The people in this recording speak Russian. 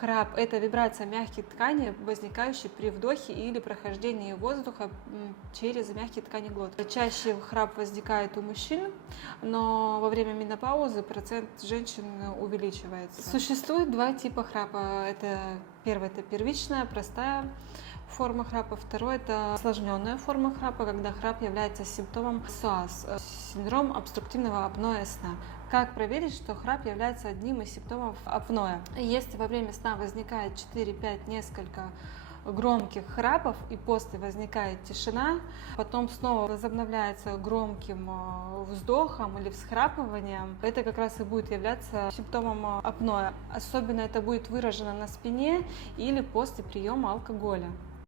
Храп – это вибрация мягких тканей, возникающая при вдохе или прохождении воздуха через мягкие ткани глотки. Чаще храп возникает у мужчин, но во время менопаузы процент женщин увеличивается. Существует два типа храпа. Первый – это первичная, простая форма храпа. Второй – это осложненная форма храпа, когда храп является симптомом СОАС, синдром обструктивного апноэ сна. Как проверить, что храп является одним из симптомов апноэ? Если во время сна возникает 4-5 несколько громких храпов и после возникает тишина, потом снова возобновляется громким вздохом или всхрапыванием, это как раз и будет являться симптомом апноэ. Особенно это будет выражено на спине или после приема алкоголя.